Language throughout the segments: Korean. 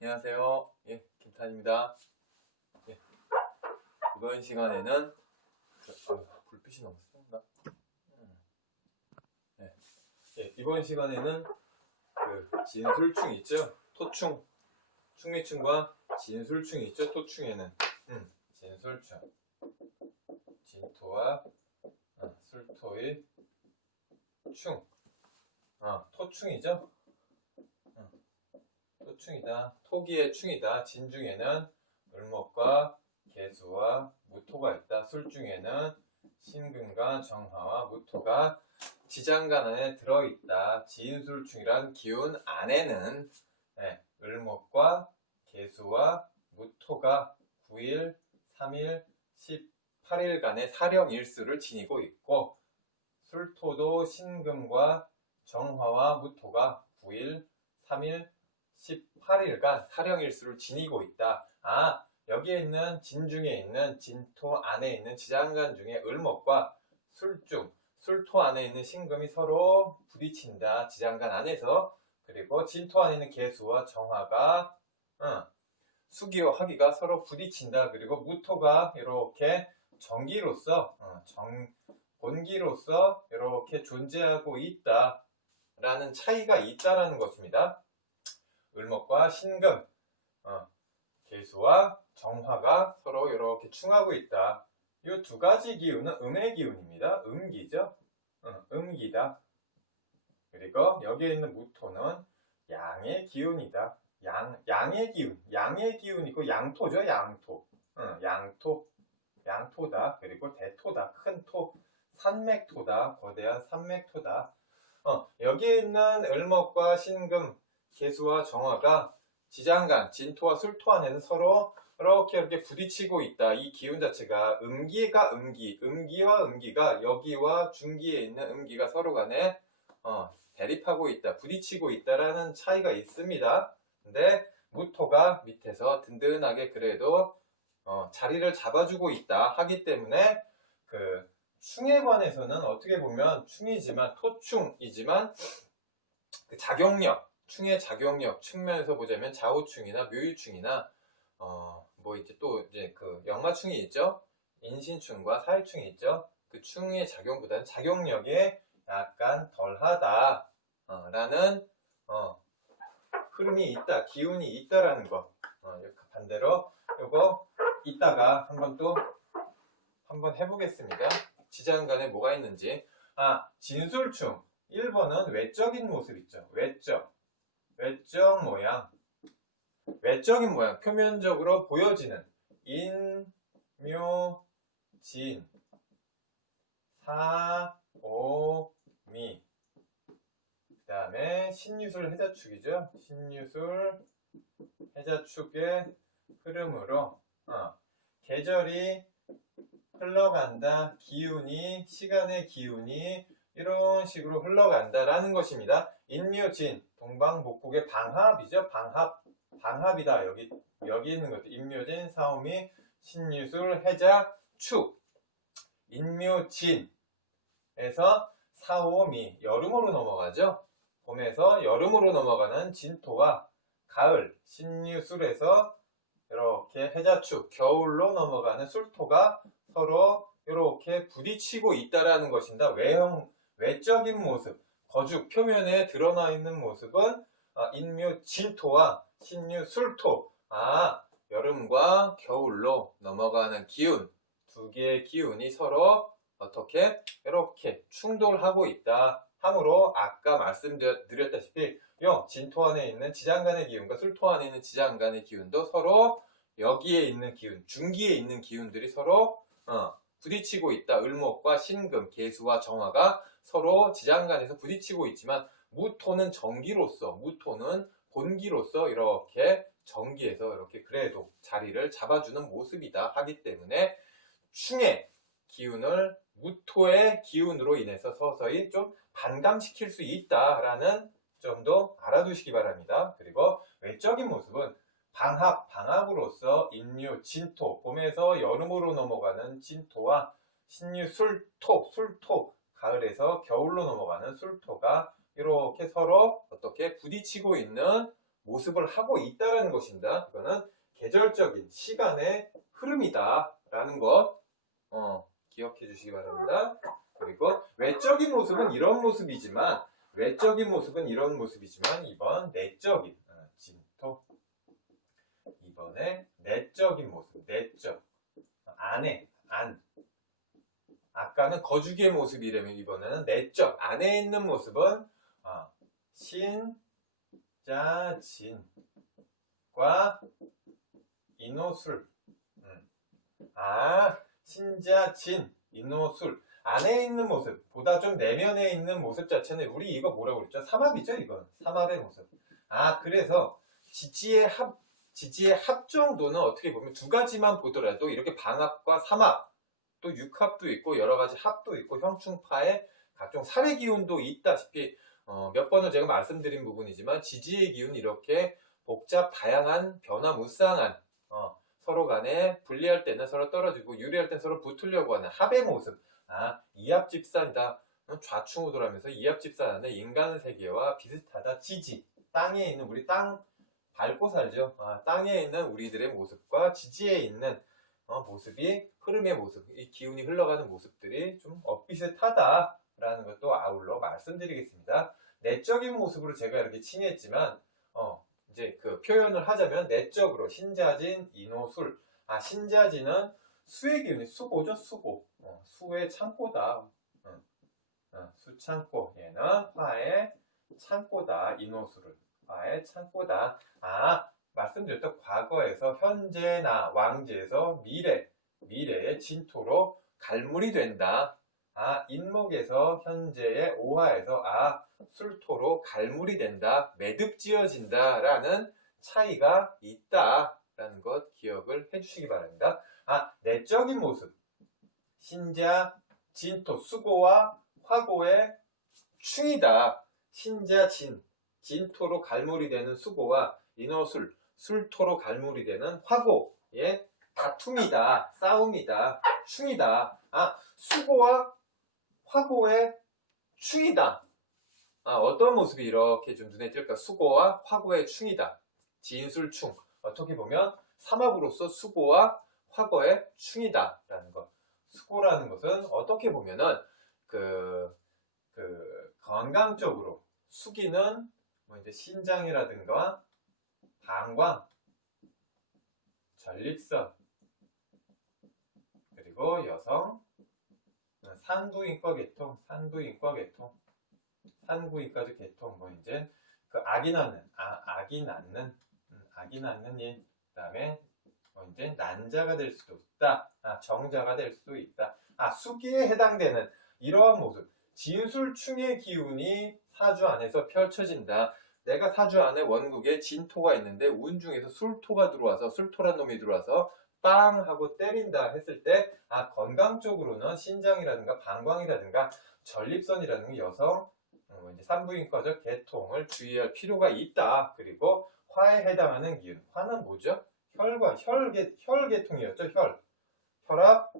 안녕하세요. 예, 김탄입니다. 예, 이번 시간에는 불빛이 너무 센가? 네. 예, 이번 시간에는 진술충 있죠? 토충, 충미충과 진술충이 있죠? 토충에는 진술충, 진토와 술토의 충, 토충이죠? 토충이다. 토기의 충이다. 진 중에는 을목과 계수와 무토가 있다. 술 중에는 신금과 정화와 무토가 지장간 안에 들어있다. 지인술충이란 기운 안에는 을목과 계수와 무토가 9일, 3일, 18일간의 사령일수를 지니고 있고, 술토도 신금과 정화와 무토가 9일, 3일, 18일간 사령일수를 지니고 있다. 여기에 있는 진 중에 있는 진토 안에 있는 지장간 중에 을목과 술중, 술토 안에 있는 신금이 서로 부딪힌다. 지장간 안에서. 그리고 진토 안에 있는 계수와 정화가 수기와 화기가 서로 부딪힌다. 그리고 무토가 이렇게 전기로서 본기로서 이렇게 존재하고 있다 라는 차이가 있다라는 것입니다. 을목과 신금, 계수와 정화가 서로 이렇게 충하고 있다. 이 두 가지 기운은 음의 기운입니다. 음기죠. 음기다. 그리고 여기에 있는 무토는 양의 기운이다. 양의 기운, 양의 기운이고 양토죠. 양토. 양토다. 그리고 대토다. 큰 토. 산맥토다. 거대한 산맥토다. 여기에 있는 을목과 신금, 계수와 정화가 지장간, 진토와 술토 안에는 서로 이렇게 부딪히고 있다. 이 기운 자체가 음기와 음기가 여기와 중기에 있는 음기가 서로 간에 대립하고 있다, 부딪히고 있다라는 차이가 있습니다. 근데 무토가 밑에서 든든하게 그래도 자리를 잡아주고 있다 하기 때문에 충에 관해서는 어떻게 보면 충이지만 토충이지만 그 작용력, 충의 작용력 측면에서 보자면 좌우충이나 묘유충이나 그 역마충이 있죠. 인신충과 사회충이 있죠. 그 충의 작용보다는 작용력에 약간 덜하다 라는 흐름이 있다, 기운이 있다라는 거. 반대로 요거 이따가 한번 해보겠습니다. 지장간에 뭐가 있는지. 진술충 1번은 외적인 모습 있죠. 외적 모양, 외적인 모양, 표면적으로 보여지는 인, 묘, 진, 사, 오, 미. 그 다음에 신유술 해자축이죠. 신유술 해자축의 흐름으로 계절이 흘러간다. 기운이, 시간의 기운이 이런 식으로 흘러간다라는 것입니다. 인묘진, 동방복국의 방합이죠. 방합이다. 여기 있는 것도 인묘진, 사오미, 신유술, 해자, 축. 인묘진에서 사오미, 여름으로 넘어가죠. 봄에서 여름으로 넘어가는 진토와 가을, 신유술에서 이렇게 해자축, 겨울로 넘어가는 술토가 서로 이렇게 부딪히고 있다라는 것입니다. 외적인 모습, 거죽 표면에 드러나 있는 모습은 인묘 진토와 신유 술토, 여름과 겨울로 넘어가는 기운, 두 개의 기운이 서로 어떻게 이렇게 충돌하고 있다 함으로 아까 말씀드렸다시피 진토 안에 있는 지장간의 기운과 술토 안에 있는 지장간의 기운도 서로 여기에 있는 기운, 중기에 있는 기운들이 서로 부딪히고 있다. 을목과 신금, 계수와 정화가 서로 지장간에서 부딪히고 있지만 무토는 정기로서, 무토는 본기로서 이렇게 정기에서 이렇게 그래도 자리를 잡아주는 모습이다 하기 때문에 충의 기운을 무토의 기운으로 인해서 서서히 좀 반감시킬 수 있다라는 점도 알아두시기 바랍니다. 그리고 외적인 모습은 방합으로서 인류, 진토, 봄에서 여름으로 넘어가는 진토와 신유, 술토, 가을에서 겨울로 넘어가는 술토가 이렇게 서로 어떻게 부딪히고 있는 모습을 하고 있다라는 것입니다. 이거는 계절적인 시간의 흐름이다라는 것 기억해 주시기 바랍니다. 그리고 외적인 모습은 이런 모습이지만 이번 내적인 진토, 이번에 내적인 모습, 내적 안에 아까는 거주기의 모습이라면 이번에는 내적 안에 있는 모습은 신자진과 인호술. 신자진, 인호술. 안에 있는 모습, 보다 좀 내면에 있는 모습 자체는 우리 이거 뭐라고 그랬죠? 삼합이죠, 이건. 삼합의 모습. 그래서 지지의 합 정도는 어떻게 보면 두 가지만 보더라도 이렇게 방합과 삼합, 또 육합도 있고 여러 가지 합도 있고 형충파의 각종 살의 기운도 있다시피 몇 번을 제가 말씀드린 부분이지만 지지의 기운 이렇게 복잡 다양한 변화무쌍한 서로 간에 분리할 때는 서로 떨어지고 유리할 때는 서로 붙으려고 하는 합의 모습. 이합집산이다. 좌충우돌하면서 이합집산하는 인간 세계와 비슷하다. 지지, 땅에 있는 우리 땅 밟고 살죠. 땅에 있는 우리들의 모습과 지지에 있는 모습이, 흐름의 모습, 이 기운이 흘러가는 모습들이 좀 비슷하다라는 것도 아울러 말씀드리겠습니다. 내적인 모습으로 제가 이렇게 칭했지만 이제 그 표현을 하자면 내적으로 신자진, 인호술. 신자진은 수의 기운이 수고죠, 수고. 수의 창고다. 수창고. 얘는 화의 창고다. 인호술을. 화의 창고다. 말씀드렸던 과거에서 현재나 왕제에서 미래의 진토로 갈물이 된다. 인목에서 현재의 오화에서 술토로 갈물이 된다. 매듭지어진다 라는 차이가 있다라는 것 기억을 해주시기 바랍니다. 내적인 모습, 신자, 진토, 수고와 화고의 충이다. 신자, 진토로 갈물이 되는 수고와 인호술, 술토로 갈물이 되는 화고의 다툼이다. 싸움이다. 충이다. 수고와 화고의 충이다. 어떤 모습이 이렇게 좀 눈에 띌까? 수고와 화고의 충이다. 진술충. 어떻게 보면 삼합으로서 수고와 화고의 충이다 라는 것. 수고라는 것은 어떻게 보면은 건강적으로 수기는 이제 신장이라든가 방광, 전립선, 그리고 여성 산부인과 계통, 산부인과적 계통, 이제 그 아기 낳는 일, 그다음에 이제 난자가 될 수도 있다, 정자가 될 수도 있다. 수기에 해당되는 이러한 모습, 진술충의 기운이 사주 안에서 펼쳐진다. 내가 사주 안에 원국에 진토가 있는데 운 중에서 술토가 들어와서, 술토란 놈이 들어와서 빵 하고 때린다 했을 때 건강적으로는 신장이라든가 방광이라든가 전립선이라든가 여성 이제 산부인과적 계통을 주의할 필요가 있다. 그리고 화에 해당하는 기운, 화는 뭐죠? 혈관, 혈계통이었죠. 혈압,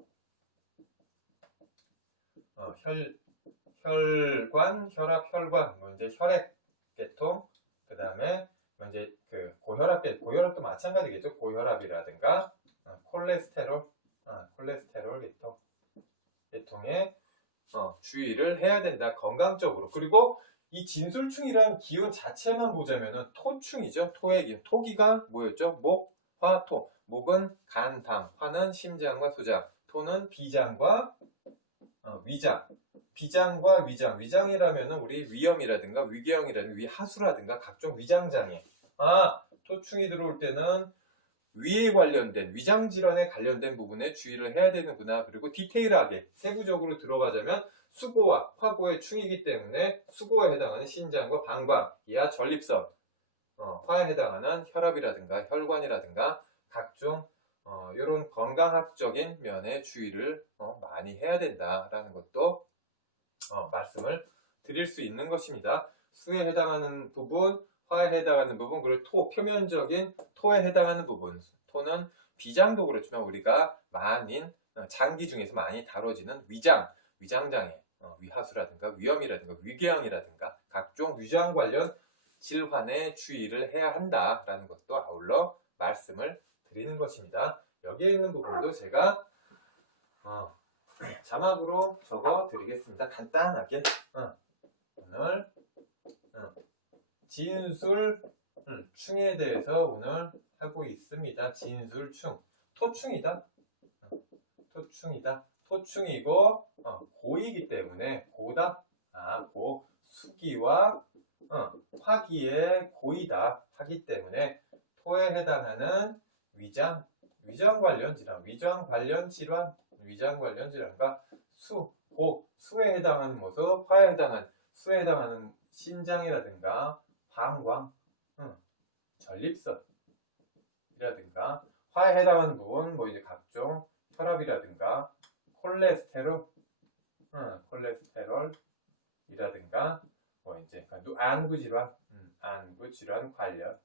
혈관, 이제 혈액계통, 그 다음에 이제 그 고혈압도 마찬가지겠죠. 고혈압이라든가 콜레스테롤 계통에 주의를 해야 된다. 건강적으로. 그리고 이 진술충이라는 기운 자체만 보자면은 토충이죠. 토의 기운. 토기가 뭐였죠? 목, 화, 토. 목은 간, 담. 화는 심장과 소장. 토는 비장과 위장. 비장과 위장. 위장이라면은 우리 위염이라든가 위궤양이라든가 위하수라든가 각종 위장장애. 토충이 들어올 때는 위에 관련된 위장 질환에 관련된 부분에 주의를 해야 되는구나. 그리고 디테일하게 세부적으로 들어가자면 수고와 화고의 충이기 때문에 수고에 해당하는 신장과 방광, 이하 전립선, 화에 해당하는 혈압이라든가 혈관이라든가 각종 이런 건강학적인 면에 주의를 많이 해야 된다라는 것도 말씀을 드릴 수 있는 것입니다. 수에 해당하는 부분, 화에 해당하는 부분, 그리고 토, 표면적인 토에 해당하는 부분. 토는 비장도 그렇지만 우리가 장기 중에서 많이 다뤄지는 위장장애, 위하수라든가 위염이라든가 위궤양이라든가 각종 위장 관련 질환에 주의를 해야 한다라는 것도 아울러 말씀을 드리는 것입니다. 여기에 있는 부분도 제가 자막으로 적어 드리겠습니다. 간단하게 오늘 진술 충에 대해서 오늘 하고 있습니다. 진술충 토충이다. 토충이고 고이기 때문에 고다. 고 수기와 화기의 고이다 하기 때문에 토에 해당하는 위장 관련 질환과 수에 해당하는 모습, 수에 해당하는 신장이라든가 방광, 전립선이라든가 화에 해당하는 부분 뭐 이제 각종 혈압이라든가 콜레스테롤이라든가 뭐 이제 안구 질환 관련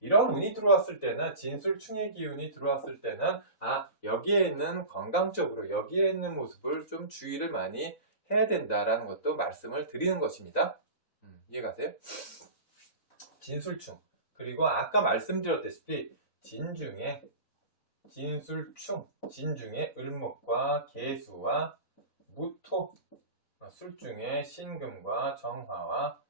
이런 운이 들어왔을 때는 진술충의 기운이 들어왔을 때는 여기에 있는 건강적으로 여기에 있는 모습을 좀 주의를 많이 해야 된다라는 것도 말씀을 드리는 것입니다. 이해가세요? 진술충 그리고 아까 말씀드렸다시피 진 중에 을목과 개수와 무토, 술 중에 신금과 정화와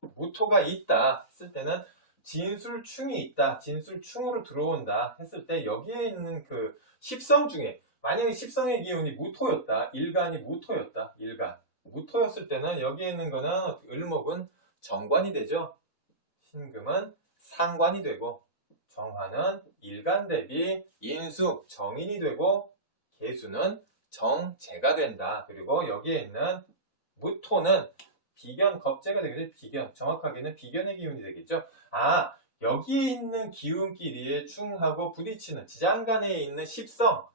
무토가 있다 했을 때는 진술충이 있다, 진술충으로 들어온다 했을 때 여기에 있는 그 십성 중에 만약에 십성의 기운이 무토였다, 일간이 무토였을 때는 여기에 있는 거는 을목은 정관이 되죠. 신금은 상관이 되고 정화는 일간 대비 인수 정인이 되고 개수는 정제가 된다. 그리고 여기에 있는 무토는 비견 겁재가 되겠죠. 정확하게는 비견의 기운이 되겠죠. 여기에 있는 기운끼리의 충하고 부딪히는 지장 간에 있는 십성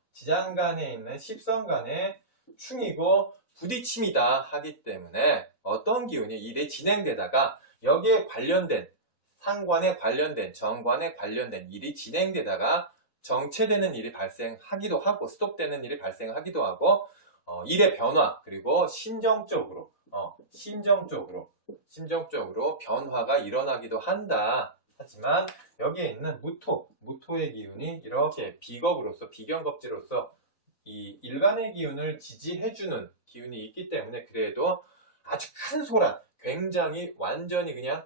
간의 충이고 부딪힘이다 하기 때문에 어떤 기운이 일에 진행되다가 여기에 관련된 상관에 관련된 정관에 관련된 일이 진행되다가 정체되는 일이 발생하기도 하고 스톱되는 일이 발생하기도 하고 일의 변화 그리고 심정적으로 변화가 일어나기도 한다. 하지만 여기에 있는 무토의 기운이 이렇게 비겁으로서 비견겁지로서 이 일간의 기운을 지지해주는 기운이 있기 때문에 그래도 아주 큰 소란 굉장히 완전히 그냥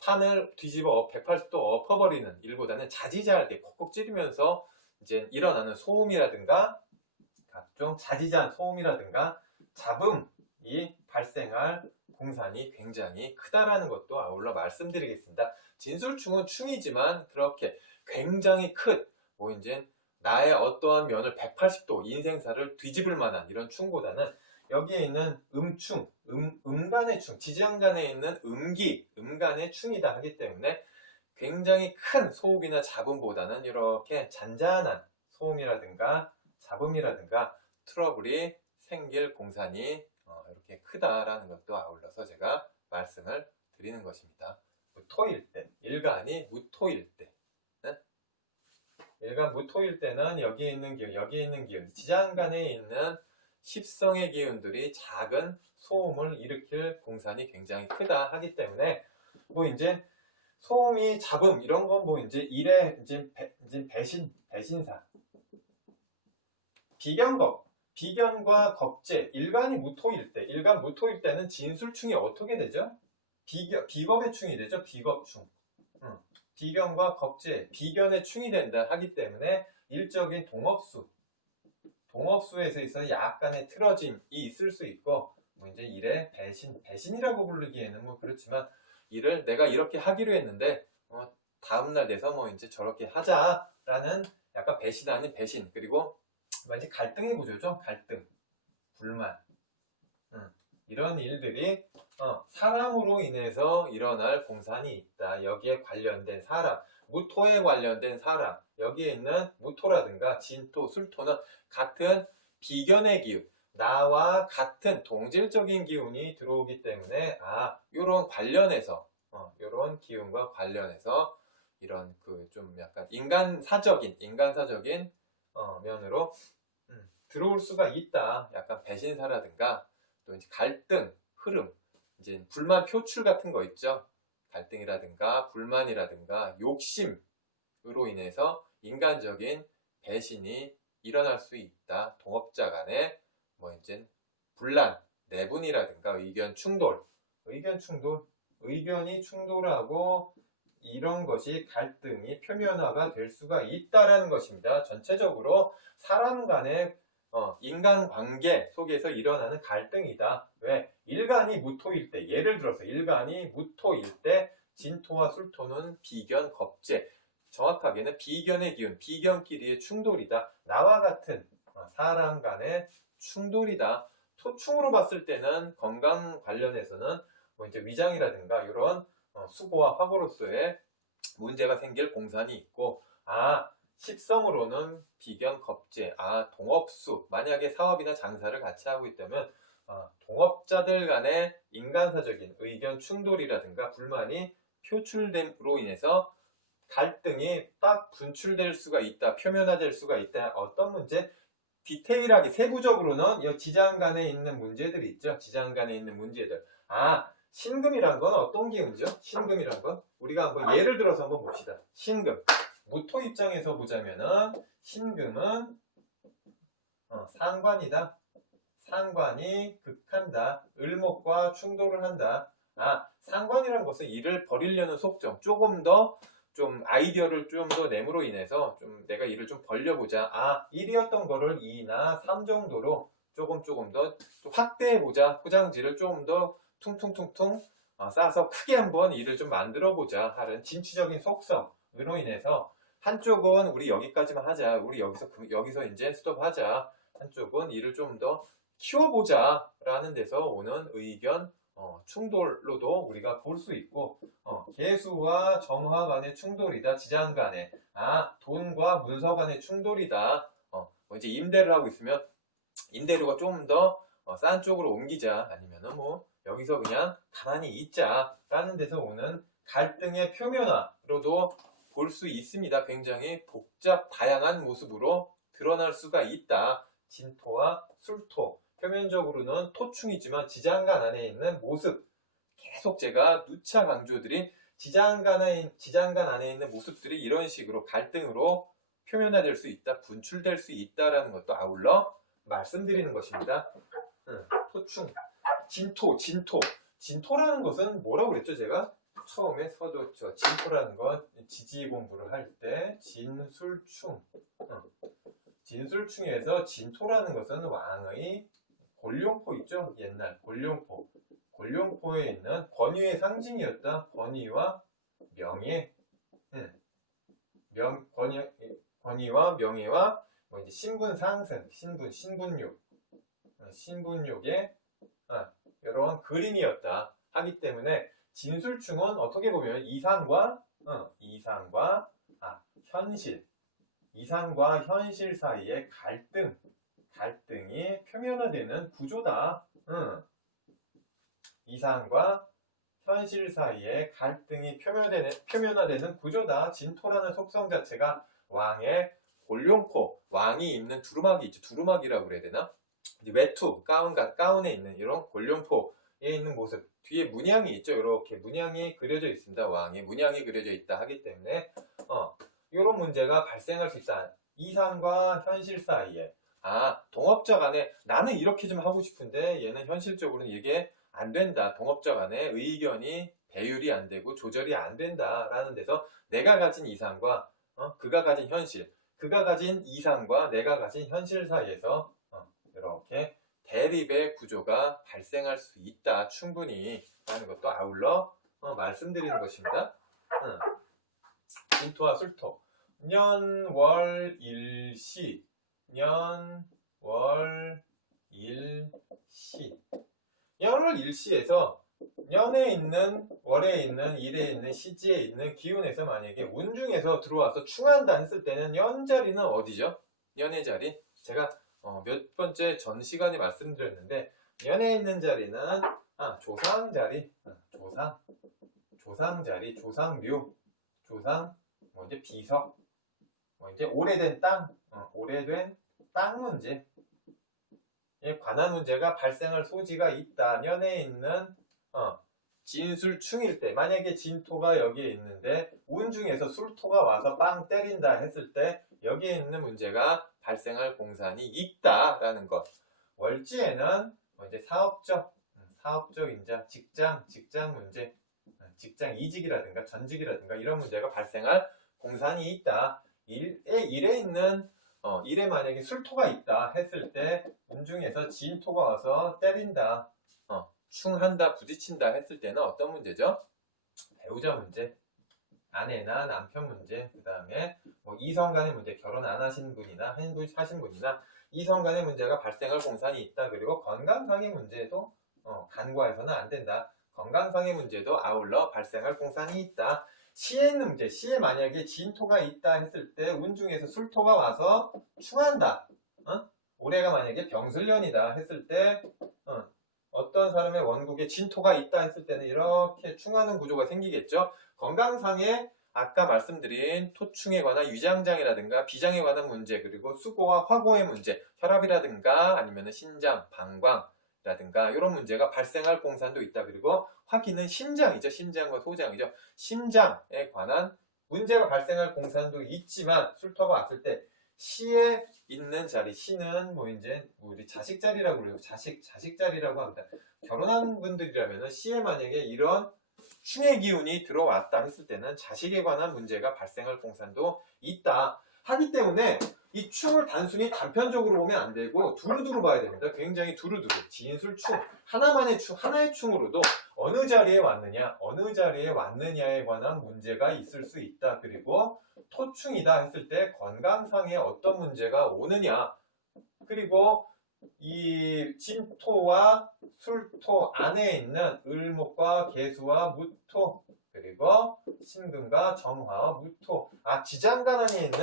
판을 뒤집어 180도 엎어버리는 일보다는 자지자하게 콕콕 찌르면서 이제 일어나는 소음이라든가 각종 자지자한 소음이라든가 잡음이 발생할 공산이 굉장히 크다라는 것도 아울러 말씀드리겠습니다. 진술충은 충이지만 그렇게 굉장히 뭐 이제 나의 어떠한 면을 180도 인생사를 뒤집을 만한 이런 충보다는 여기에 있는 음충, 음간의 충, 지장간에 있는 음간의 충이다 하기 때문에 굉장히 큰 소음이나 잡음보다는 이렇게 잔잔한 소음이라든가 잡음이라든가 트러블이 생길 공산이 이렇게 크다라는 것도 아울러서 제가 말씀을 드리는 것입니다. 무토일 때, 일간이 무토일 때, 일간 무토일 때는 여기에 있는 기운, 지장간에 있는 십성의 기운들이 작은 소음을 일으킬 공산이 굉장히 크다 하기 때문에 뭐 이제 소음이 잡음 이런 건 뭐 이제 일의 이제 배신사 비견과 겁재 일간 무토일 때는 진술충이 어떻게 되죠? 비겁의 충이 되죠. 비겁충. 비견과 겁재 비견의 충이 된다 하기 때문에 일적인 동업수에서 있어 약간의 틀어짐이 있을 수 있고 뭐 이제 일의 배신이라고 부르기에는 뭐 그렇지만 일을 내가 이렇게 하기로 했는데 다음날 돼서 뭐 이제 저렇게 하자라는 약간 배신 아닌 배신 그리고 뭐 이제 갈등의 구조죠. 갈등, 불만 이런 일들이 사람으로 인해서 일어날 공산이 있다. 여기에 관련된 사람, 무토에 관련된 사람, 여기에 있는 무토라든가 진토, 술토는 같은 비견의 기운, 나와 같은 동질적인 기운이 들어오기 때문에 요런 관련해서 요런 기운과 관련해서 이런 그 좀 약간 인간사적인 면으로 들어올 수가 있다. 약간 배신사라든가 또 이제 갈등, 흐름, 이제 불만 표출 같은 거 있죠. 갈등이라든가 불만이라든가 욕심으로 인해서 인간적인 배신이 일어날 수 있다. 동업자 간의 뭐 이제 분란, 내분이라든가 의견이 충돌하고 이런 것이 갈등이 표면화가 될 수가 있다라는 것입니다. 전체적으로 사람 간의 인간관계 속에서 일어나는 갈등이다. 왜? 일간이 무토일 때, 예를 들어서 일간이 무토일 때 진토와 술토는 비견, 겁재, 정확하게는 비견의 기운, 비견끼리의 충돌이다. 나와 같은 사람 간의 충돌이다. 토충으로 봤을 때는 건강 관련해서는 뭐 이제 위장이라든가 이런 수고와 화보로서의 문제가 생길 공산이 있고, 식성으로는 비견, 겁재, 동업수, 만약에 사업이나 장사를 같이 하고 있다면 동업자들 간의 인간사적인 의견 충돌이라든가 불만이 표출됨으로 인해서 갈등이 딱 분출될 수가 있다, 표면화될 수가 있다. 어떤 문제? 디테일하게 세부적으로는 이 지장 간에 있는 문제들이 있죠. 지장 간에 있는 문제들. 신금이란 건 어떤 기운이죠? 신금이란 건 우리가 한번 예를 들어서 한번 봅시다. 신금. 무토 입장에서 보자면은 신금은 상관이다. 상관이 극한다. 을목과 충돌을 한다. 상관이라는 것은 일을 벌이려는 속정. 조금 더 좀 아이디어를 좀 더 내므로 인해서 좀 내가 일을 좀 벌려보자. 1이었던 거를 2나 3 정도로 조금 더 확대해보자. 포장지를 조금 더 퉁퉁퉁퉁 싸서 크게 한번 일을 좀 만들어보자 하는 진취적인 속성으로 인해서 한쪽은 우리 여기까지만 하자. 우리 여기서 이제 스톱하자. 한쪽은 일을 좀 더 키워보자 라는 데서 오는 의견 충돌로도 우리가 볼 수 있고, 개수와 정화 간의 충돌이다. 지장 간의 돈과 문서 간의 충돌이다. 뭐 이제 임대를 하고 있으면 임대료가 좀 더 싼 쪽으로 옮기자. 아니면은 뭐 여기서 그냥 가만히 있자 라는 데서 오는 갈등의 표면화로도 볼 수 있습니다. 굉장히 복잡 다양한 모습으로 드러날 수가 있다. 진토와 술토, 표면적으로는 토충이지만 지장간 안에 있는 모습, 계속 제가 누차 강조드린 지장간 안에 있는 모습들이 이런 식으로 갈등으로 표면화될 수 있다, 분출될 수 있다라는 것도 아울러 말씀드리는 것입니다. 토충, 진토라는 것은 뭐라고 그랬죠? 제가 처음에 서뒀죠. 진토라는 건 지지 공부를 할 때 진술충에서 진토라는 것은 왕의 권룡포 있죠? 옛날 권룡포에 있는 권위의 상징이었다. 권위와 명예, 권위와 명예와 뭐 이제 신분 상승, 신분욕의 이런 그림이었다 하기 때문에 진술충은 어떻게 보면 이상과 현실 사이의 갈등이 표면화되는 구조다. 이상과 현실 사이의 갈등이 표면화되는 구조다. 진토라는 속성 자체가 왕의 권룡포, 왕이 입는 두루마기 있죠. 두루마기라고 그래야 되나? 외투, 가운에 있는 이런 권룡포에 있는 모습. 뒤에 문양이 있죠. 이렇게 문양이 그려져 있습니다. 왕의 문양이 그려져 있다 하기 때문에 이런 문제가 발생할 수 있다. 이상과 현실 사이에 동업자 간에 나는 이렇게 좀 하고 싶은데 얘는 현실적으로는 이게 안 된다. 동업자 간에 의견이 배율이 안 되고 조절이 안 된다라는 데서 내가 가진 이상과 그가 가진 현실, 그가 가진 이상과 내가 가진 현실 사이에서 이렇게 대립의 구조가 발생할 수 있다. 충분히 라는 것도 아울러 말씀드리는 것입니다. 진토와 술토, 년월일시, 년월일시에서 년에 있는, 월에 있는, 일에 있는, 시지에 있는 기운에서 만약에 운 중에서 들어와서 충한다 했을 때는 년 자리는 어디죠? 년의 자리. 제가 몇 번째 전 시간에 말씀드렸는데 년에 있는 자리는 조상 자리, 조상 자리, 조상묘, 뭐 이제 비석, 뭐 이제 오래된 땅 문제에 관한 문제가 발생할 소지가 있다. 년에 있는 진술충일 때, 만약에 진토가 여기에 있는데 운 중에서 술토가 와서 빵 때린다 했을 때 여기에 있는 문제가 발생할 공산이 있다라는 것. 월지에는 이제 사업적 인자, 직장 문제, 직장 이직이라든가 전직이라든가 이런 문제가 발생할 공산이 있다. 일에 있는 일에 만약에 술토가 있다 했을 때 운 중에서 진토가 와서 때린다, 충한다, 부딪힌다 했을 때는 어떤 문제죠? 배우자 문제, 아내나 남편 문제, 그 다음에 뭐 이성 간의 문제, 결혼 안 하신 분이나 하신 분이나 이성 간의 문제가 발생할 공산이 있다. 그리고 건강상의 문제도 간과해서는 안 된다. 건강상의 문제도 아울러 발생할 공산이 있다. 시에 있는 문제, 시에 만약에 진토가 있다 했을 때 운 중에서 술토가 와서 충한다. 올해가 만약에 병술년이다 했을 때 어떤 사람의 원국에 진토가 있다 했을 때는 이렇게 충하는 구조가 생기겠죠. 건강상에 아까 말씀드린 토충에 관한 위장장애라든가 비장에 관한 문제, 그리고 수고와 화고의 문제, 혈압이라든가 아니면 신장, 방광이라든가 이런 문제가 발생할 공산도 있다. 그리고 화기는 심장이죠. 심장과 소장이죠. 심장에 관한 문제가 발생할 공산도 있지만 술토가 왔을 때 시에 있는 자리, 시는 뭐 이제 우리 자식 자리라고 그래요. 자식 자리라고 합니다. 결혼한 분들이라면 시에 만약에 이런 충의 기운이 들어왔다 했을 때는 자식에 관한 문제가 발생할 공산도 있다 하기 때문에 이 충을 단순히 단편적으로 보면 안 되고 두루두루 봐야 됩니다. 굉장히 두루두루 진술충, 하나만의 충, 하나의 충으로도 어느 자리에 왔느냐에 관한 문제가 있을 수 있다. 그리고 토충이다 했을 때 건강상에 어떤 문제가 오느냐, 그리고 이 진토와 술토 안에 있는 을목과 계수와 무토, 그리고 신금과 정화와 무토, 지장간 안에 있는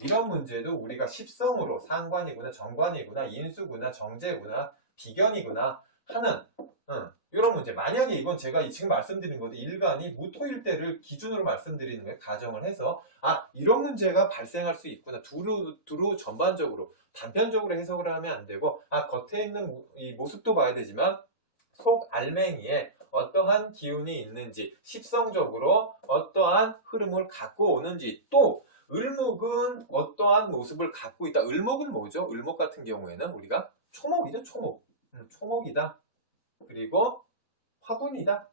이런 문제도 우리가 십성으로 상관이구나, 정관이구나, 인수구나, 정제구나, 비견이구나 하는 이런 문제. 만약에 이건 제가 지금 말씀드린 것도 일간이 무토일 때를 기준으로 말씀드리는 거예요. 가정을 해서 이런 문제가 발생할 수 있구나. 두루 전반적으로 단편적으로 해석을 하면 안 되고 겉에 있는 이 모습도 봐야 되지만 속 알맹이에 어떠한 기운이 있는지, 십성적으로 어떠한 흐름을 갖고 오는지, 또 을목은 어떠한 모습을 갖고 있다. 을목은 뭐죠? 을목 같은 경우에는 우리가 초목이죠. 초목이다. 그리고 화분이다.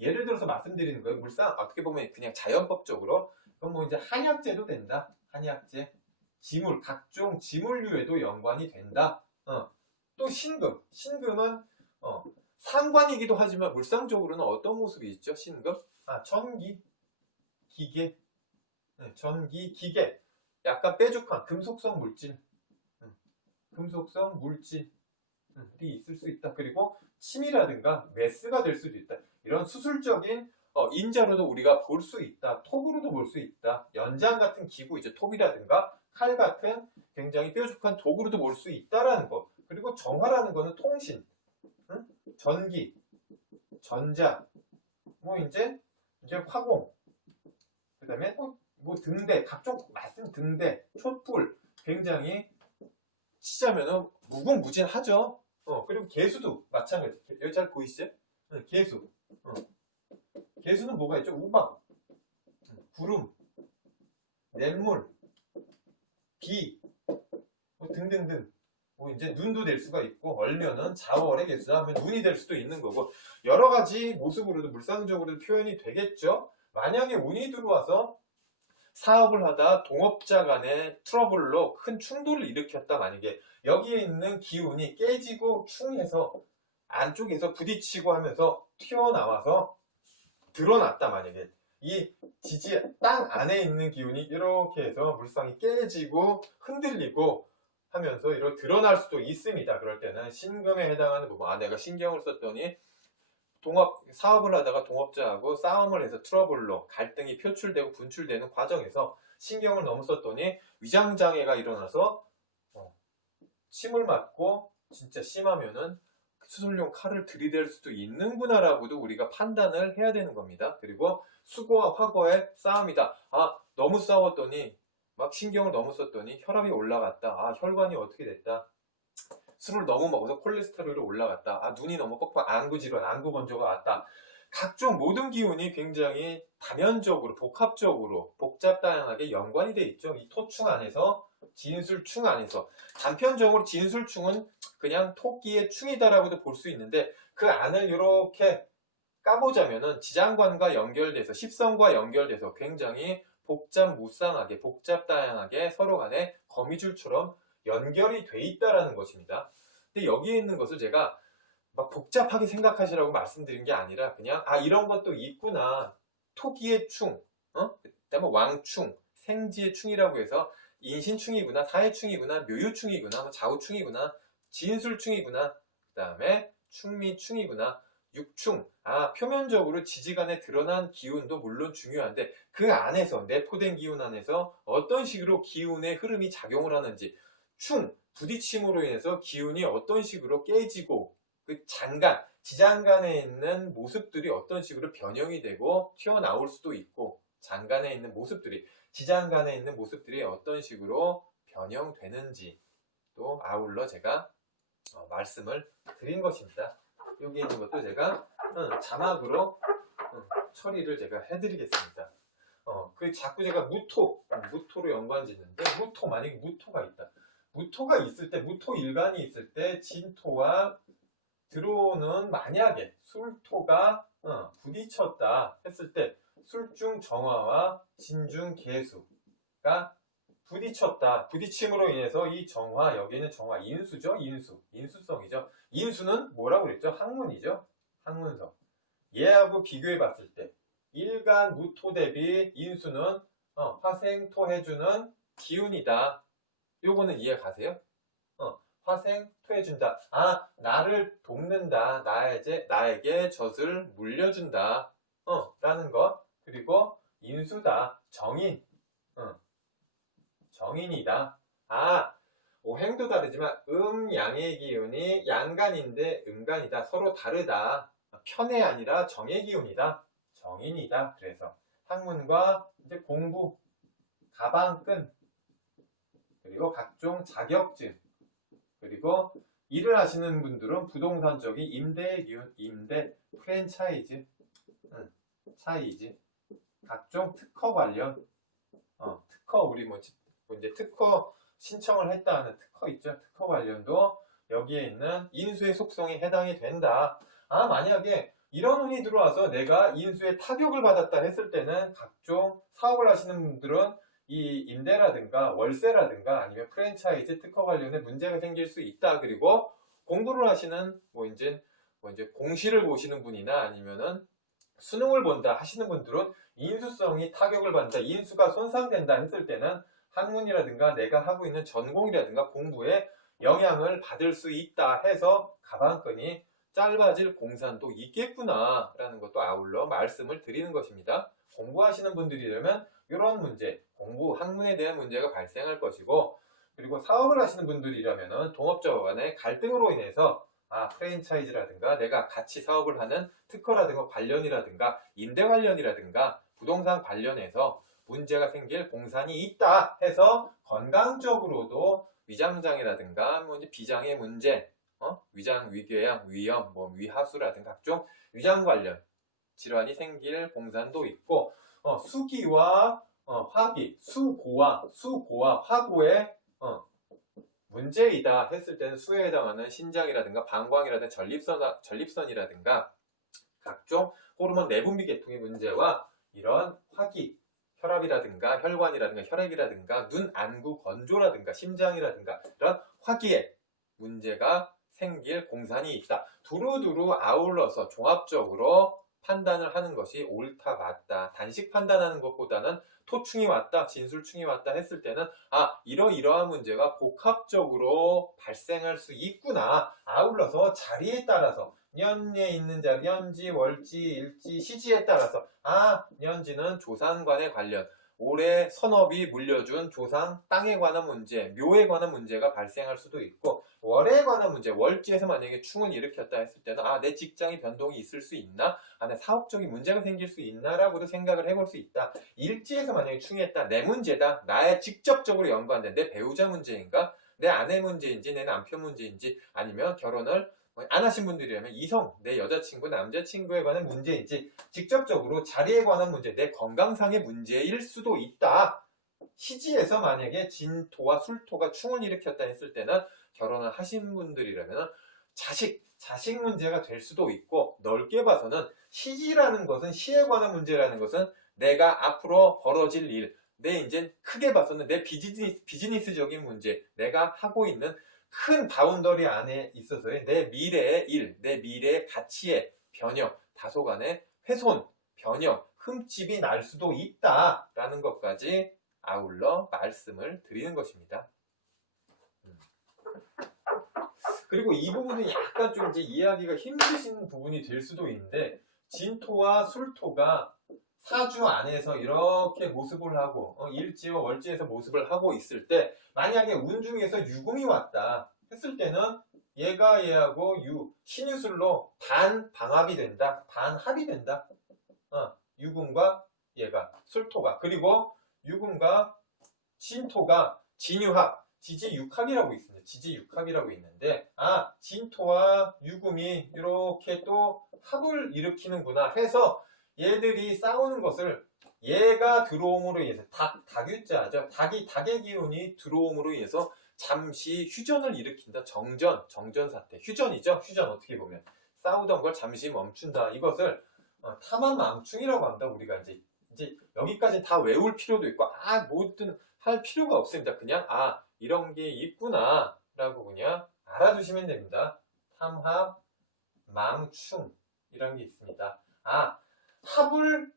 예를 들어서 말씀드리는 거예요. 물상 어떻게 보면 그냥 자연법적으로 그럼 뭐 이제 한약재도 된다. 한약재, 지물, 각종 지물류에도 연관이 된다. 또 신금은 상관이기도 하지만 물상적으로는 어떤 모습이 있죠? 신금? 전기, 기계, 전기, 기계, 약간 뾰족한 금속성 물질이 있을 수 있다. 그리고 침이라든가 메스가 될 수도 있다. 이런 수술적인 인자로도 우리가 볼 수 있다. 톱으로도 볼 수 있다. 연장 같은 기구, 이제 톱이라든가 칼 같은 굉장히 뾰족한 도구로도 볼 수 있다라는 것. 그리고 정화라는 거는 통신, 전기, 전자, 뭐 이제 화공, 그 다음에 뭐 등대, 각종 말씀 등대, 촛불, 굉장히 치자면은 무궁무진하죠. 그리고 개수도 마찬가지. 여기 잘 보이시죠? 개수. 개수는 뭐가 있죠? 우박, 구름, 냇물, 비, 뭐 등등등. 뭐 이제 눈도 될 수가 있고, 얼면은 자월의 개수다 하면 눈이 될 수도 있는 거고, 여러 가지 모습으로도 물상적으로도 표현이 되겠죠. 만약에 운이 들어와서 사업을 하다 동업자 간의 트러블로 큰 충돌을 일으켰다. 만약에 여기에 있는 기운이 깨지고 충해서 안쪽에서 부딪히고 하면서 튀어나와서 드러났다. 만약에 이 땅 안에 있는 기운이 이렇게 해서 물상이 깨지고 흔들리고 하면서 이렇게 드러날 수도 있습니다. 그럴 때는 신금에 해당하는 부분, 내가 신경을 썼더니 사업을 하다가 동업자하고 싸움을 해서 트러블로 갈등이 표출되고 분출되는 과정에서 신경을 너무 썼더니 위장장애가 일어나서 침을 맞고 진짜 심하면은 수술용 칼을 들이댈 수도 있는구나 라고도 우리가 판단을 해야 되는 겁니다. 그리고 수고와 화거의 싸움이다. 너무 싸웠더니 막 신경을 너무 썼더니 혈압이 올라갔다. 혈관이 어떻게 됐다. 술을 너무 먹어서 콜레스테롤이 올라갔다. 눈이 너무 뻑뻑, 안구질환, 안구건조가 왔다. 각종 모든 기운이 굉장히 다면적으로, 복합적으로, 복잡다양하게 연관이 돼 있죠. 이 토충 안에서, 진술충 안에서. 단편적으로 진술충은 그냥 토끼의 충이다라고도 볼 수 있는데, 그 안을 이렇게 까보자면은 지장관과 연결돼서, 십성과 연결돼서 굉장히 복잡무쌍하게, 복잡다양하게 서로 간에 거미줄처럼 연결이 돼 있다라는 것입니다. 근데 여기에 있는 것을 제가 막 복잡하게 생각하시라고 말씀드린 게 아니라 그냥 이런 것도 있구나. 토기의 충, 그다음에 왕충, 생지의 충이라고 해서 인신충이구나, 사해충이구나, 묘유충이구나, 좌우충이구나, 진술충이구나, 그다음에 충미충이구나, 육충. 표면적으로 지지간에 드러난 기운도 물론 중요한데 그 안에서, 내포된 기운 안에서 어떤 식으로 기운의 흐름이 작용을 하는지, 부딪힘으로 인해서 기운이 어떤 식으로 깨지고 그 장간, 지장간에 있는 모습들이 어떤 식으로 변형이 되고 튀어나올 수도 있고, 장간에 있는 모습들이, 지장간에 있는 모습들이 어떤 식으로 변형되는지 또 아울러 제가 말씀을 드린 것입니다. 여기 있는 것도 제가 자막으로 처리를 제가 해드리겠습니다. 자꾸 제가 무토로 연관 짓는데, 만약에 무토가 있다. 무토가 있을 때, 무토 일간이 있을 때 진토와 들어오는, 만약에 술토가 부딪혔다 했을 때 술중 정화와 진중 개수가 부딪혔다. 부딪힘으로 인해서 이 정화, 여기는 정화, 인수죠. 인수성이죠. 인수는 뭐라고 그랬죠? 학문이죠. 학문성. 얘하고 비교해 봤을 때 일간 무토 대비 인수는 화생토해주는 기운이다. 요거는 이해 가세요? 화생토해준다. 나를 돕는다. 나에게 젖을 물려준다. 라는 것. 그리고 인수다. 정인이다. 오행도 다르지만 양의 기운이 양간인데 음간이다. 서로 다르다. 편의 아니라 정의 기운이다. 정인이다. 그래서 학문과 이제 공부, 가방끈, 그리고 각종 자격증, 그리고 일을 하시는 분들은 부동산 쪽이 임대의 기운, 임대, 프랜차이즈, 차이즈, 각종 특허 관련, 특허, 우리 이제 특허 신청을 했다 하는 특허 있죠. 특허 관련도 여기에 있는 인수의 속성에 해당이 된다. 만약에 이런 운이 들어와서 내가 인수의 타격을 받았다 했을 때는 각종 사업을 하시는 분들은 이 임대라든가 월세라든가 아니면 프랜차이즈 특허 관련해 문제가 생길 수 있다. 그리고 공부를 하시는 이제 공시를 보시는 분이나 아니면은 수능을 본다 하시는 분들은 인수성이 타격을 받는다, 인수가 손상된다 했을 때는 학문이라든가 내가 하고 있는 전공이라든가 공부에 영향을 받을 수 있다 해서 가방끈이 짧아질 공산도 있겠구나 라는 것도 아울러 말씀을 드리는 것입니다. 공부하시는 분들이라면 이런 문제, 학문에 대한 문제가 발생할 것이고, 그리고 사업을 하시는 분들이라면 동업자 간의 갈등으로 인해서 프랜차이즈라든가 내가 같이 사업을 하는 특허라든가 관련이라든가 임대 관련이라든가 부동산 관련해서 문제가 생길 공산이 있다 해서 건강적으로도 위장장애라든가 이제 비장애 문제, 위장 위궤양, 위염, 위하수라든가 각종 위장 관련 질환이 생길 공산도 있고, 수기와 화기, 수고와 화고의 문제이다 했을 때는 수에 해당하는 신장이라든가 방광이라든가 전립선이라든가 각종 호르몬 내분비 계통의 문제와 이런 화기, 혈압이라든가 혈관이라든가 혈액이라든가 눈 안구 건조라든가 심장이라든가 이런 화기에 문제가 생길 공산이 있다. 두루두루 아울러서 종합적으로 판단을 하는 것이 옳다 맞다. 단식 판단하는 것보다는 토충이 왔다, 진술충이 왔다 했을 때는 이러이러한 문제가 복합적으로 발생할 수 있구나. 아울러서 자리에 따라서 년에 있는 자리, 년지, 월지, 일지, 시지에 따라서 년지는 조상관에 관련, 올해 선업이 물려준 조상 땅에 관한 문제, 묘에 관한 문제가 발생할 수도 있고, 월에 관한 문제, 월지에서 만약에 충을 일으켰다 했을 때는 내 직장이 변동이 있을 수 있나? 내 사업적인 문제가 생길 수 있나? 라고도 생각을 해볼 수 있다. 일지에서 만약에 충이 했다, 내 문제다, 나에 직접적으로 연관된 내 배우자 문제인가? 내 아내 문제인지 내 남편 문제인지, 아니면 결혼을 안 하신 분들이라면 이성, 내 여자친구, 남자친구에 관한 문제인지 직접적으로 자리에 관한 문제, 내 건강상의 문제일 수도 있다. 시지에서 만약에 진토와 술토가 충을 일으켰다 했을 때는 결혼을 하신 분들이라면 자식 문제가 될 수도 있고, 넓게 봐서는 시지라는 것은, 시에 관한 문제라는 것은 내가 앞으로 벌어질 일, 내 이제 크게 봐서는 내 비즈니스적인 문제, 내가 하고 있는 큰 바운더리 안에 있어서의 내 미래의 일, 내 미래의 가치의 변형, 다소간의 훼손, 변형, 흠집이 날 수도 있다라는 것까지 아울러 말씀을 드리는 것입니다. 그리고 이 부분은 약간 좀 이제 이해하기가 힘드신 부분이 될 수도 있는데, 진토와 술토가 사주 안에서 이렇게 모습을 하고 일지와 월지에서 모습을 하고 있을 때, 만약에 운 중에서 유금이 왔다 했을 때는 얘가 얘하고 신유술로 반방합이 된다, 반합이 된다. 유금과 얘가, 술토가, 그리고 유금과 진토가 진유합, 지지육합이라고 있습니다. 지지육합이라고 있는데, 진토와 유금이 이렇게 또 합을 일으키는구나 해서 얘들이 싸우는 것을, 얘가 들어옴으로 인해서 닭유자죠. 닭의 기운이 들어옴으로 인해서 잠시 휴전을 일으킨다. 정전 사태. 휴전이죠. 휴전, 어떻게 보면 싸우던 걸 잠시 멈춘다. 이것을 탐함망충이라고 합니다. 우리가 이제 여기까지 다 외울 필요도 있고 뭐든 할 필요가 없습니다. 그냥 이런 게 있구나 라고 그냥 알아두시면 됩니다. 탐합망충이라는 게 있습니다. 합을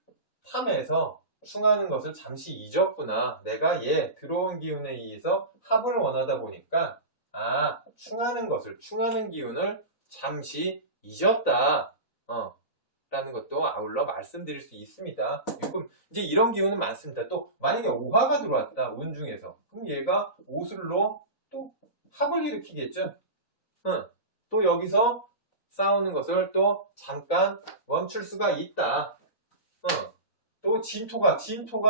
탐해서 충하는 것을 잠시 잊었구나. 내가 얘 들어온 기운에 의해서 합을 원하다 보니까 충하는 기운을 잠시 잊었다. 라는 것도 아울러 말씀드릴 수 있습니다. 이제 이런 기운은 많습니다. 또 만약에 오화가 들어왔다, 운 중에서, 그럼 얘가 오술로 또 합을 일으키겠죠. 또 여기서 싸우는 것을 또 잠깐 멈출 수가 있다. 또 진토가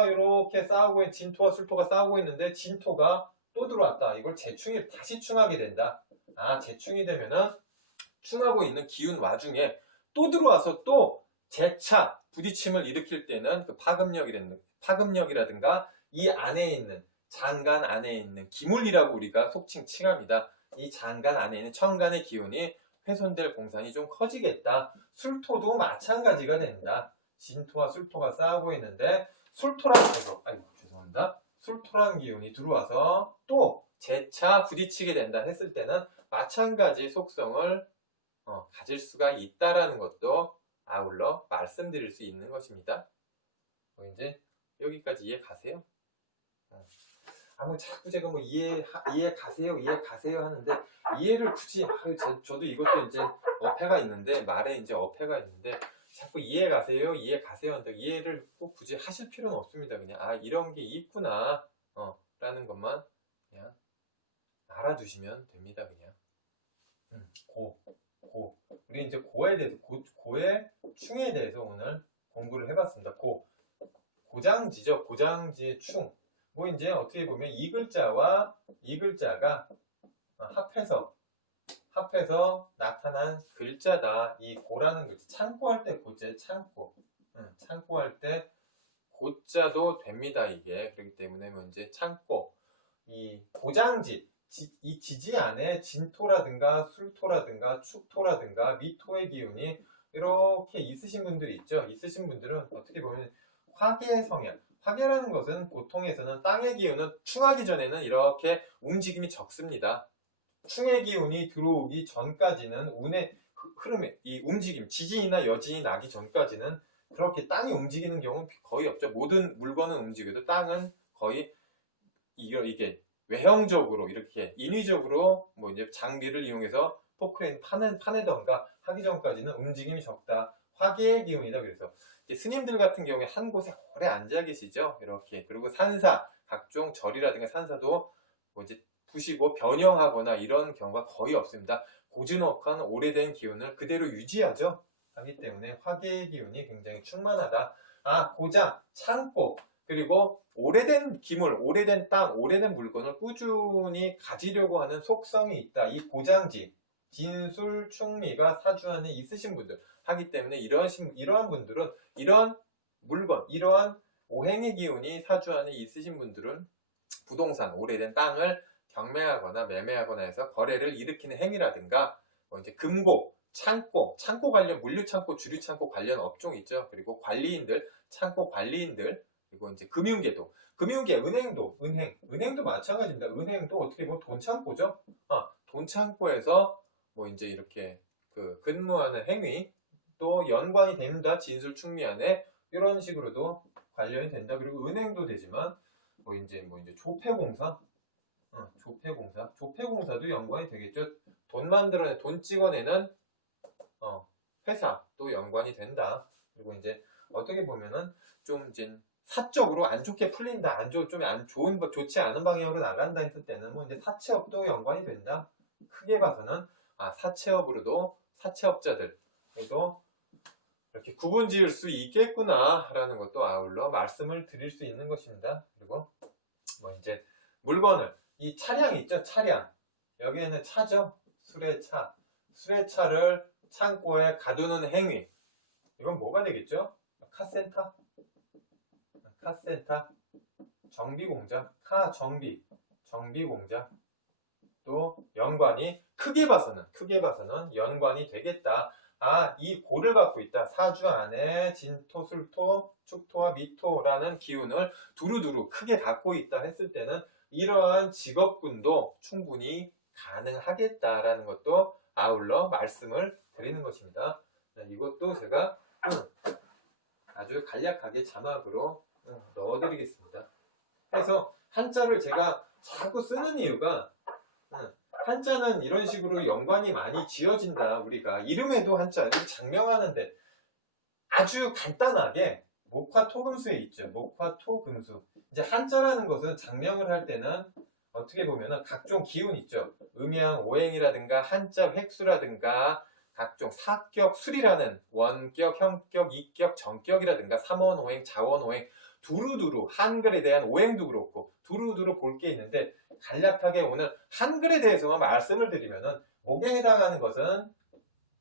이렇게 싸우고, 진토와 술토가 싸우고 있는데 진토가 또 들어왔다. 이걸 재충이 다시 충하게 된다. 재충이 되면은 충하고 있는 기운 와중에 또 들어와서 또 재차 부딪힘을 일으킬 때는 그 파급력이라든가 이 안에 있는 장간 안에 있는 기물이라고 우리가 속칭 칭합니다. 이 장간 안에 있는 천간의 기운이 훼손될 공산이 좀 커지겠다. 술토도 마찬가지가 된다. 진토와 술토가 싸우고 있는데 술토란 기운이 들어와서 또 재차 부딪히게 된다 했을 때는 마찬가지 속성을 가질 수가 있다라는 것도 아울러 말씀드릴 수 있는 것입니다. 이제 여기까지 이해 가세요? 자꾸 제가 이해 가세요 하는데, 이해를 굳이, 저도 이것도 이제 어폐가 있는데, 말에 이제 어폐가 있는데, 자꾸 이해 가세요 하는데, 이해를 꼭 굳이 하실 필요는 없습니다. 그냥, 이런 게 있구나, 라는 것만 그냥 알아두시면 됩니다. 그냥. 우리 이제 고에 대해서, 고의 충에 대해서 오늘 공부를 해봤습니다. 고장지죠. 고장지의 충. 이제 어떻게 보면 이 글자와 이 글자가 합해서 나타난 글자다. 이 고라는 글자. 창고할 때 고자, 창고할 때 고자도 됩니다. 이게. 그렇기 때문에 이제 창고. 이 고장지. 이 지지 안에 진토라든가 술토라든가 축토라든가 미토의 기운이 이렇게 있으신 분들이 있죠. 있으신 분들은 어떻게 보면 화계 성향. 화계라는 것은 보통에서는 땅의 기운은 충하기 전에는 이렇게 움직임이 적습니다. 충의 기운이 들어오기 전까지는 운의 흐름에, 이 움직임, 지진이나 여진이 나기 전까지는 그렇게 땅이 움직이는 경우는 거의 없죠. 모든 물건은 움직여도 땅은 거의 이게 외형적으로 이렇게 인위적으로 이제 장비를 이용해서 포크레인 파내던가 하기 전까지는 움직임이 적다. 화계의 기운이다. 그래서 스님들 같은 경우에 한 곳에 오래 앉아 계시죠. 이렇게. 그리고 산사, 각종 절이라든가 산사도 이제 부시고 변형하거나 이런 경우가 거의 없습니다. 고즈넉한 오래된 기운을 그대로 유지하죠. 하기 때문에 화계의 기운이 굉장히 충만하다. 고장, 창고, 그리고 오래된 기물, 오래된 땅, 오래된 물건을 꾸준히 가지려고 하는 속성이 있다. 이 고장지, 진술, 충미가 사주 안에 있으신 분들 하기 때문에 이러한 분들은 이런 물건, 이러한 오행의 기운이 사주 안에 있으신 분들은 부동산, 오래된 땅을 경매하거나 매매하거나 해서 거래를 일으키는 행위라든가 뭐 이제 금고, 창고 관련 물류 창고, 주류 창고 관련 업종 있죠. 그리고 관리인들, 창고 관리인들, 그리고 이제 금융계도, 은행도 마찬가지입니다. 은행도 어떻게 보면 돈 창고죠. 돈 창고에서 뭐 이제 이렇게 그 근무하는 행위 또 연관이 됩니다. 진술 충미 안에 이런 식으로도 관련이 된다. 그리고 은행도 되지만 뭐 이제 조폐공사도 연관이 되겠죠. 돈 만들어내, 돈 찍어내는 회사도 연관이 된다. 그리고 이제 어떻게 보면은 좀 이제 사적으로 안 좋게 풀린다, 좋지 않은 방향으로 나간다 했을 때는 뭐 이제 사채업도 연관이 된다. 크게 봐서는 사채업자들도 이렇게 구분 지을 수 있겠구나라는 것도 아울러 말씀을 드릴 수 있는 것입니다. 그리고 뭐 이제 물건을, 이 차량 있죠, 차량. 여기에는 차죠, 수레차를 창고에 가두는 행위. 이건 뭐가 되겠죠? 카센터, 정비공장, 정비공장. 또 연관이 크게 봐서는 연관이 되겠다. 이 고를 갖고 있다. 사주 안에 진토, 술토, 축토와 미토라는 기운을 두루두루 크게 갖고 있다 했을 때는 이러한 직업군도 충분히 가능하겠다라는 것도 아울러 말씀을 드리는 것입니다. 이것도 제가 아주 간략하게 자막으로 넣어드리겠습니다. 그래서 한자를 제가 자꾸 쓰는 이유가 한자는 이런 식으로 연관이 많이 지어진다. 우리가 이름에도 한자, 장명하는데 아주 간단하게 목화토금수에 있죠. 목화토금수. 이제 한자라는 것은 장명을 할 때는 어떻게 보면은 각종 기운 있죠. 음양, 오행이라든가 한자 획수라든가 각종 사격, 술이라는 원격, 형격, 이격, 정격이라든가 삼원오행, 자원오행 두루두루 한글에 대한 오행도 그렇고 두루두루 볼 게 있는데 간략하게 오늘 한글에 대해서만 말씀을 드리면은 목에 해당하는 것은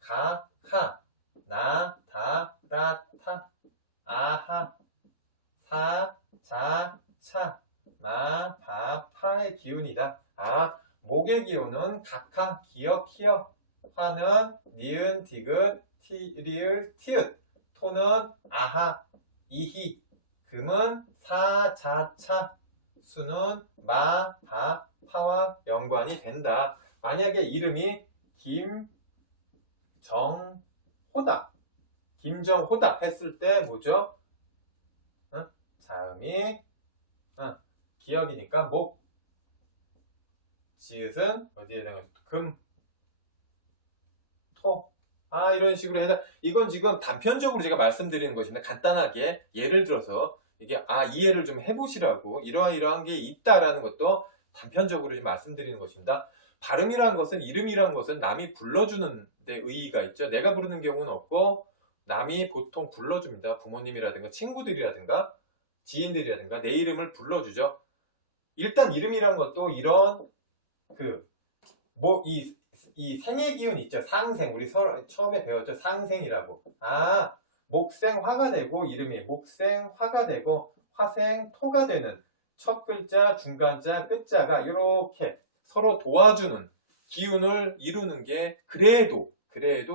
가, 하, 나, 다, 라, 타, 아하, 사, 자, 차, 마, 바, 파의 기운이다. 목의 기운은 각하, 기역, 히역, 화는 니은, 디귿, 리을, 티읕, 토는 아하, 이히, 금은 사, 자, 차, 수는 마, 바, 파와 연관이 된다. 만약에 이름이 김정호다 했을 때 뭐죠? 자음이 기역이니까 목, 지읒은 어디에 해당하죠? 금, 토. 이런 식으로 해서 이건 지금 단편적으로 제가 말씀드리는 것입니다. 간단하게 예를 들어서 이게 이해를 좀 해보시라고 이러한 게 있다라는 것도 단편적으로 좀 말씀드리는 것입니다. 발음이라는 것은, 이름이라는 것은 남이 불러주는 데 의의가 있죠. 내가 부르는 경우는 없고 남이 보통 불러줍니다. 부모님이라든가 친구들이라든가 지인들이라든가 내 이름을 불러주죠. 일단 이름이라는 것도 이런 이 생의 기운 있죠. 상생. 우리 처음에 배웠죠. 상생이라고. 목생 화가 되고 이름이 목생 화가 되고 화생 토가 되는 첫 글자, 중간자, 끝자가 이렇게 서로 도와주는 기운을 이루는 게 그래도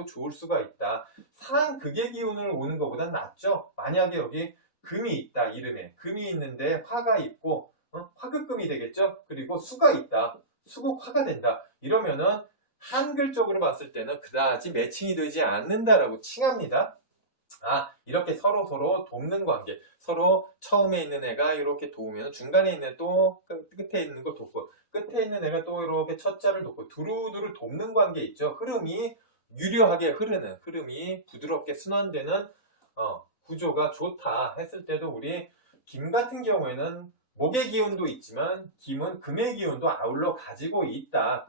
좋을 수가 있다. 상극의 기운을 오는 것보단 낫죠. 만약에 여기 금이 있다. 이름에 금이 있는데 화가 있고 화극금이 되겠죠. 그리고 수가 있다. 수국화가 된다. 이러면은 한글적으로 봤을 때는 그다지 매칭이 되지 않는다라고 칭합니다. 이렇게 서로 돕는 관계. 서로 처음에 있는 애가 이렇게 도우면 중간에 있는 애 또 끝에 있는 거 돕고 끝에 있는 애가 또 이렇게 첫 자를 돕고 두루두루 돕는 관계 있죠. 흐름이 유려하게 흐르는, 흐름이 부드럽게 순환되는 구조가 좋다 했을 때도 우리 김 같은 경우에는 목의 기운도 있지만 김은 금의 기운도 아울러 가지고 있다.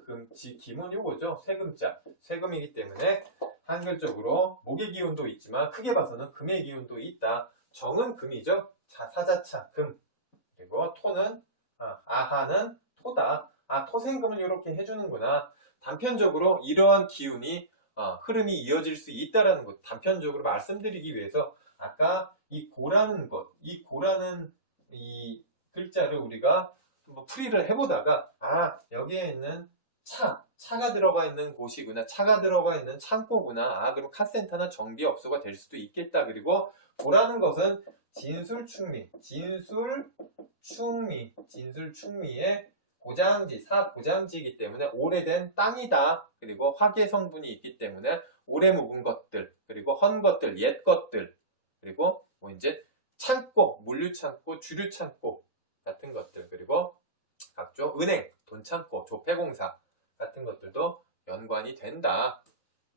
김은 요거죠. 쇠금자. 쇠금이기 때문에 한글적으로 목의 기운도 있지만 크게 봐서는 금의 기운도 있다. 정은 금이죠. 사자차 금. 그리고 토는 아하는 토다. 토생금을 이렇게 해주는구나. 단편적으로 이러한 기운이 흐름이 이어질 수 있다라는 것 단편적으로 말씀드리기 위해서 아까 이 고라는 것, 이 고라는 이 글자를 우리가 한번 풀이를 해보다가 여기에 있는 차가 들어가 있는 곳이구나, 차가 들어가 있는 창고구나, 그럼 카센터나 정비업소가 될 수도 있겠다. 그리고 고라는 것은 진술충미의 고장지, 사고장지이기 때문에 오래된 땅이다. 그리고 화계 성분이 있기 때문에 오래 묵은 것들, 그리고 헌 것들, 옛 것들, 그리고 뭐 이제 창고, 물류창고, 주류창고 같은 것들, 그리고 각종 은행, 돈창고, 조폐공사 같은 것들도 연관이 된다.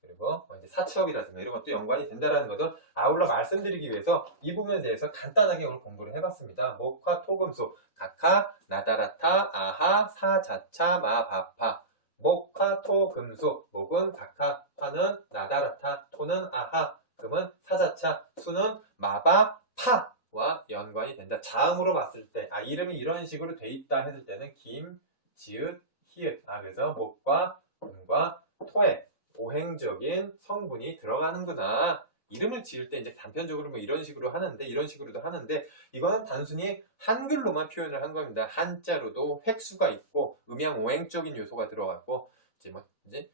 그리고 이제 사채업이라든가 이런 것도 연관이 된다라는 것을 아울러 말씀드리기 위해서 이 부분에 대해서 간단하게 오늘 공부를 해봤습니다. 목화, 토, 금소, 각하, 나다라타, 아하, 사자차, 마바파. 목화, 토, 금소. 목은 각하, 화는 나다라타, 토는 아하, 금은 사자차, 수는 마바, 파와 연관이 된다. 자음으로 봤을 때 이름이 이런 식으로 돼 있다 했을 때는 김, 지읒, 히읗. 그래서 목과 금과 토에 오행적인 성분이 들어가는구나. 이름을 지을 때 이제 단편적으로 뭐 이런 식으로 하는데, 이런 식으로도 하는데, 이거는 단순히 한글로만 표현을 한 겁니다. 한자로도 획수가 있고, 음양오행적인 요소가 들어가고, 이제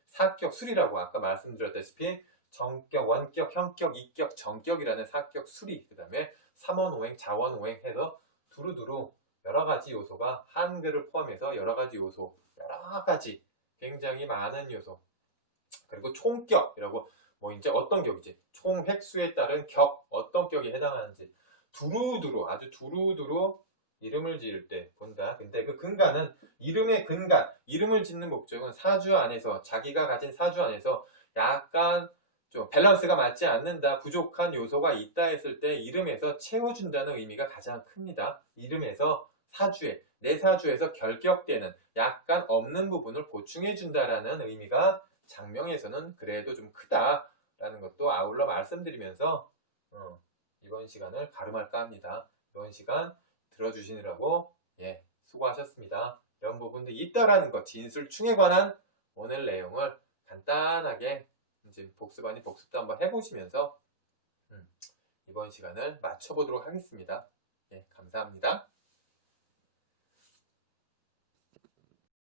사격, 술이라고 아까 말씀드렸다시피, 정격, 원격, 형격, 이격, 정격이라는 사격, 수리, 그 다음에 삼원오행, 자원오행 해서 두루두루 여러 가지 요소가 한글을 포함해서 여러 가지 요소, 여러 가지 굉장히 많은 요소, 그리고 총격이라고 뭐 이제 어떤 격이지, 총 획수에 따른 격, 어떤 격이 해당하는지 두루두루, 아주 두루두루 이름을 지을 때 본다. 근데 그 근간은 이름의 근간, 이름을 짓는 목적은 사주 안에서, 자기가 가진 사주 안에서 약간 좀 밸런스가 맞지 않는다, 부족한 요소가 있다 했을 때 이름에서 채워준다는 의미가 가장 큽니다. 이름에서 사주에, 내 사주에서 결격되는 약간 없는 부분을 보충해준다라는 의미가 장명에서는 그래도 좀 크다라는 것도 아울러 말씀드리면서 이번 시간을 가름할까 합니다. 이번 시간 들어주시느라고 수고하셨습니다. 이런 부분도 있다라는 것, 진술충에 관한 오늘 내용을 간단하게 이제 복습 아닌 복습도 한번 해보시면서 이번 시간을 마쳐보도록 하겠습니다. 감사합니다.